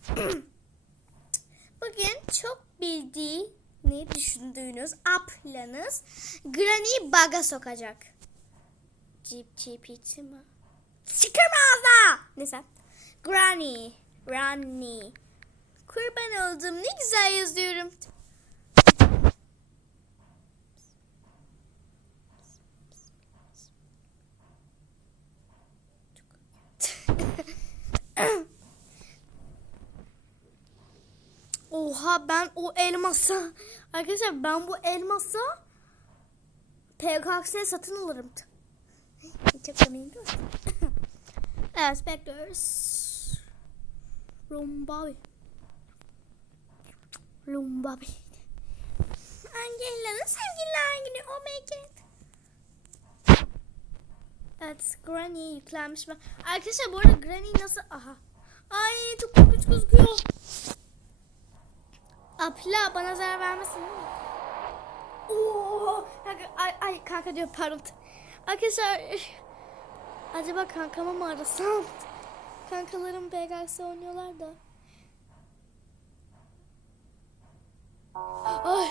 Bugün çok bildiğini düşündüğünüz aplanız Granny baga sokacak. Cip cip içi mi? Sıkırma ağzına! Neyse. Granny. Granny. Kurban oldum. Ne güzel yazıyorum. Oha ben o elmasa arkadaşlar ben bu elmasa PKX'e satın alırım. Çok komik değil mi? evet Spectres. Lumbabi. Lumbabi. Angela'nın sevgililer günü. Oh my god. Evet Granny yüklenmiş mi? Arkadaşlar bu arada Granny nasıl? Aha. Ay çok korkunç gözüküyor. Apla bana zarar vermesin değil mi? Oo, ay, ay kanka diyor pardon. Arkadaşlar acaba kankama mı arasam? Kankalarım PKX oynuyorlar da. Ay.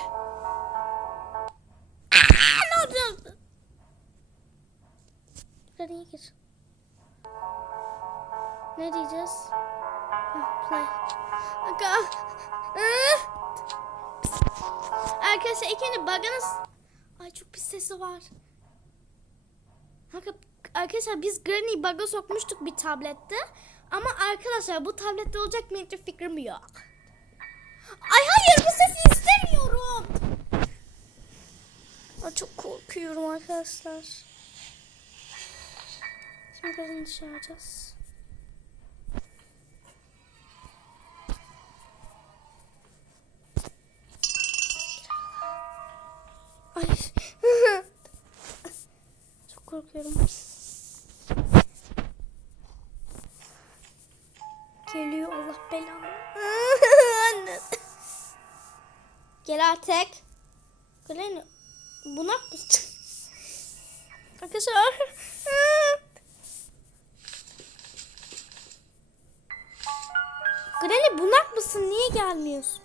Aa, ne oldu? Nereye gir? Ne diyeceğiz? Ah, play. Kanka. Arkadaşlar ikinci baganız. Ay çok pis sesi var. Arkadaşlar biz Granny bug'a sokmuştuk bir tablette. Ama arkadaşlar bu tablette olacak mı hiçbir fikrim yok. Ay hayır bu sesi istemiyorum. Ay, çok korkuyorum arkadaşlar. Şimdi çağıracağız. Ay. Korkuyorum. Geliyor Allah belanı. Gel artık. Gelen bunak mısın? Arkadaşlar. Granny bunak mısın? Niye gelmiyorsun?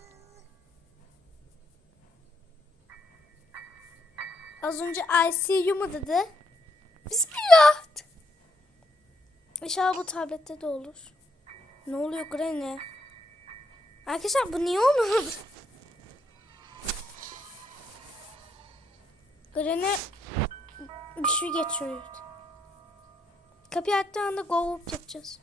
Az önce I see you mu dedi? Bismillah. İnşallah bu tablette de olur. Ne oluyor Granny? Arkadaşlar bu niye olmadı? Granny bir şey geçiriyor. Kapıyı açtığı anda go up yapacağız.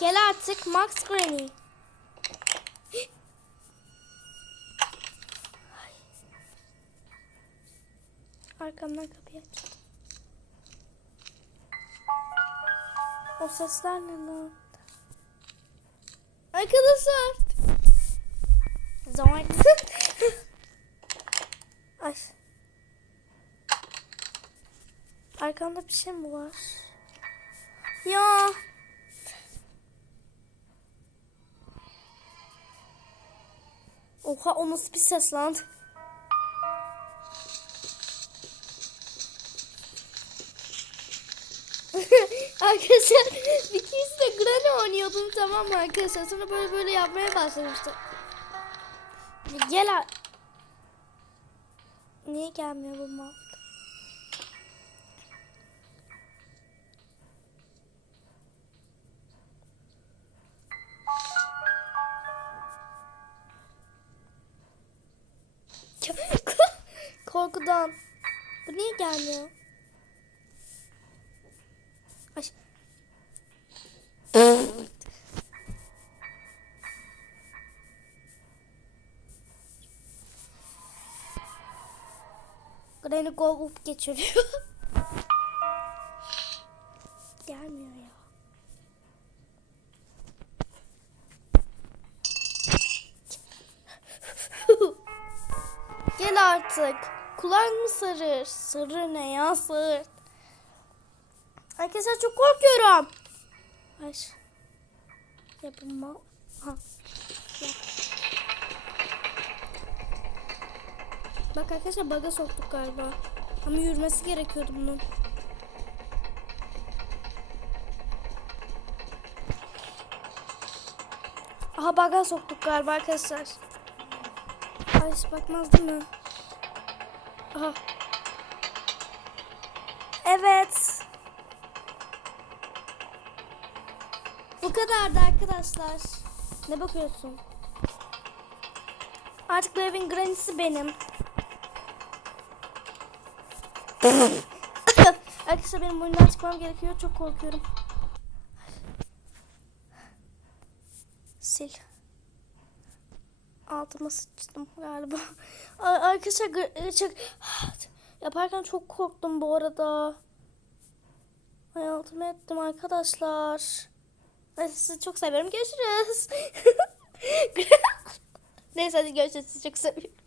Gel artık Max Granny. Arkamdan kapıyı aç. O sesler ne lan? Arkadaşlar. Zaman. Ay. Arkamda bir şey mi var? Ya. Oha o nasıl bir ses lan? Arkadaşlar bir kez de Granny oynuyordum tamam mı arkadaşlar? Sonra böyle böyle yapmaya başlamıştım. Gel Niye gelmiyor bu mal? Korkudan. Bu niye gelmiyor? Granny go up geçiriyor. Gelmiyor ya. Gel artık. Kulağın mı sarır? Sarı ne ya sır? Arkadaşlar çok korkuyorum. Ay. Yapma. Ha. Ya. Bak arkadaşlar baga soktuk galiba. Ama yürümesi gerekiyordu bunun. Aha baga soktuk galiba arkadaşlar. Ay bakmaz değil mi? Aha. Evet. Bu kadardı arkadaşlar. Ne bakıyorsun? Artık bu evin granisi benim. Arkadaşlar benim oyundan çıkmam gerekiyor. Çok korkuyorum. Sil. Altıma sıçtım galiba. Arkadaşlar gr- çok... Yaparken çok korktum bu arada. Ay altıma ettim arkadaşlar. Ay, Sizi çok seviyorum. Görüşürüz. Neyse hadi görüşürüz. Sizi çok seviyorum.